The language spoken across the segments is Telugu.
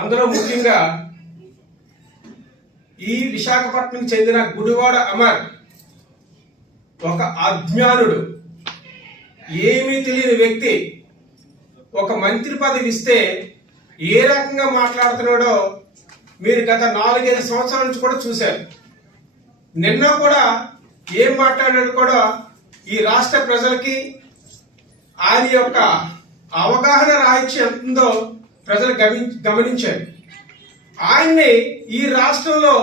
అందులో ముఖ్యంగా ఈ విశాఖపట్నం చెందిన గుడివాడ అమర్ ఒక అజ్ఞానుడు, ఏమీ తెలియని వ్యక్తి. ఒక మంత్రి పదవి ఇస్తే ఏ రకంగా మాట్లాడుతున్నాడో మీరు గత 4-5 సంవత్సరాల నుంచి కూడా చూశారు. నిన్న కూడా ఏం మాట్లాడాడు కూడా ఈ రాష్ట్ర ప్రజలకి ఆయన యొక్క అవగాహన రాహిత్యం ఎంతుందో ప్రజలు గమనించారు. ఆయన్ని ఈ రాష్ట్రంలో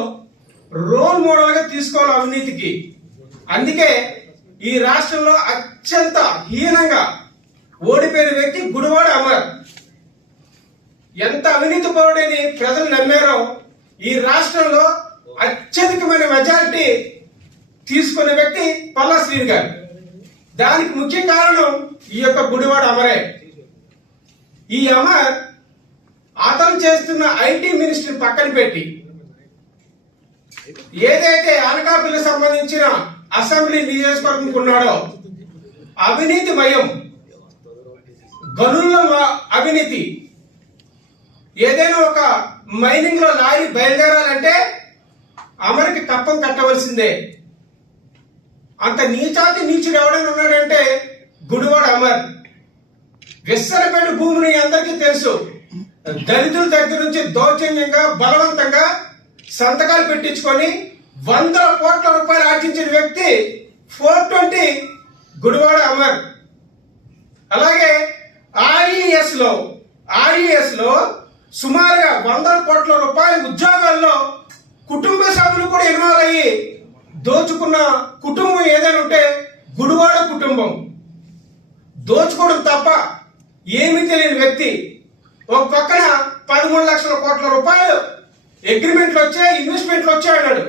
రోల్ మోడల్ గా తీసుకోవాలి అవినీతికి. అందుకే ఈ రాష్ట్రంలో అత్యంత హీనంగా ఓడిపోయిన వ్యక్తి గుడివాడ అమర్. ఎంత అవినీతి పరుడని ప్రజలు నమ్మారో ఈ రాష్ట్రంలో అత్యధికమైన మెజారిటీ తీసుకునే వ్యక్తి పల్లా శ్రీని గారు. దానికి ముఖ్య కారణం ఈ యొక్క గుడివాడ అమరే. ఈ అమర్ అతను చేస్తున్న ఐటీ మినిస్ట్రీ పక్కన పెట్టి ఏదైతే అనకాపల్లికి సంబంధించిన అసెంబ్లీ నియోజకవర్గం ఉన్నాడో అవినీతి భయం, గనుల్లో అవినీతి, ఏదైనా ఒక మైనింగ్ లో లారీ బయలుదేరాలంటే అమర్కి కప్పం కట్టవలసిందే. అంత నీచాతి నీచుడు ఎవడైనా ఉన్నాడంటే గుడివాడ అమర్. విస్తరపేట భూమిని అందరికీ తెలుసు. దళితుల దగ్గర నుంచి దౌర్జన్యంగా బలవంతంగా సంతకాలు పెట్టించుకొని 100 కోట్ల రూపాయలు ఆర్జించిన వ్యక్తి 420 గుడివాడ అమర్. అలాగే ఆర్ఈఎస్ లో సుమారుగా 100 కోట్ల రూపాయల ఉద్యోగాల్లో కుటుంబ సభ్యులు కూడా ఇన్వాల్వ్ అయ్యి దోచుకున్న కుటుంబం ఏదైనా ఉంటే గుడివాడ కుటుంబం. దోచుకోవడం తప్ప ఏమీ తెలియని వ్యక్తి. ఒక పక్కన 13 లక్షల కోట్ల రూపాయలు అగ్రిమెంట్లు వచ్చాయి, ఇన్వెస్ట్మెంట్లు వచ్చాయి అన్నాడు.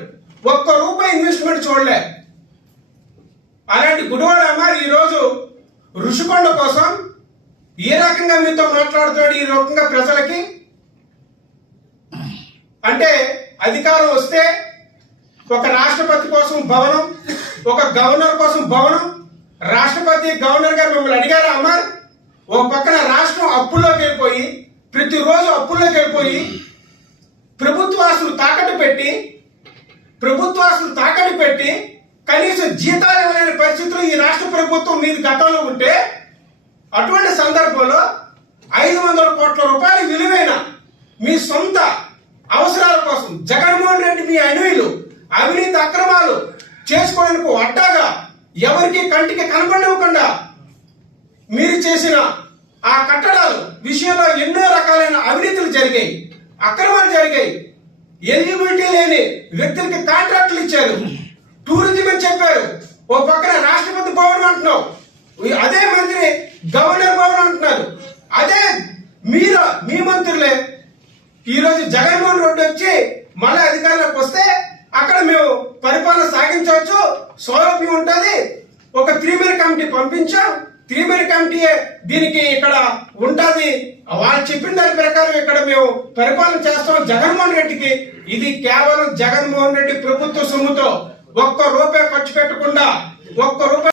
ఒక్క రూపాయి ఇన్వెస్ట్మెంట్ చూడలే. అలాంటి గుడివాడ అమర్ ఈ రోజు ఋషికొండ కోసం ఏ రకంగా మీతో మాట్లాడుతున్నాడు ఈ రకంగా ప్రజలకి. అంటే అధికారం వస్తే ఒక రాష్ట్రపతి కోసం భవనం, ఒక గవర్నర్ కోసం భవనం. రాష్ట్రపతి గవర్నర్ గారు మిమ్మల్ని అడిగారా అమర్? ఒక పక్కన రాష్ట్రం అప్పుల్లోకి వెళ్ళిపోయి, ప్రతిరోజు అప్పుల్లోకి వెళ్ళిపోయి, ప్రభుత్వాస్తులు తాకట్టు పెట్టి కనీసం జీతాలు ఇవ్వలేని పరిస్థితులు ఈ రాష్ట్ర ప్రభుత్వం మీద గతంలో ఉంటే, అటువంటి సందర్భంలో 500 కోట్ల రూపాయలు విలువైన మీ సొంత అవసరాల కోసం జగన్మోహన్ రెడ్డి మీ అనుయులు అవినీతి అక్రమాలు చేసుకోవడానికి అడ్డాగా ఎవరికి కంటికి కనపడకుండా మీరు చేసిన ఆ కట్టడాలు విషయంలో ఎన్నో రకాలైన అవినీతులు జరిగాయి, అక్రమాలు జరిగాయి. ఎలిజిబిలిటీ లేని వ్యక్తులకి కాంట్రాక్టులు ఇచ్చారు, టూరిజం అని చెప్పారు. ఓ పక్కన రాష్ట్రపతి భవనం అంటున్నావు, అదే మంత్రి గవర్నర్ భవనం అంటున్నారు. అదే మీ మంత్రులే ఈరోజు జగన్మోహన్ రెడ్డి వచ్చి మళ్ళీ అధికారంలోకి వస్తే అక్కడ మేము పరిపాలన సాగించవచ్చు, సౌలభ్యం ఉంటుంది. ఒక 3 మెన్ కమిటీ పంపించాం, 3 మెన్ కమిటీ దీనికి ఇక్కడ ఉంటది. వాళ్ళు చెప్పిన దాని ప్రకారం ఇక్కడ మేము పరిపాలన చేస్తాం. జగన్మోహన్ రెడ్డికి ఇది కేవలం జగన్మోహన్ రెడ్డి ప్రభుత్వ సొమ్ముతో ఒక్క రూపాయి ఖర్చు పెట్టకుండా, ఒక్క రూపాయి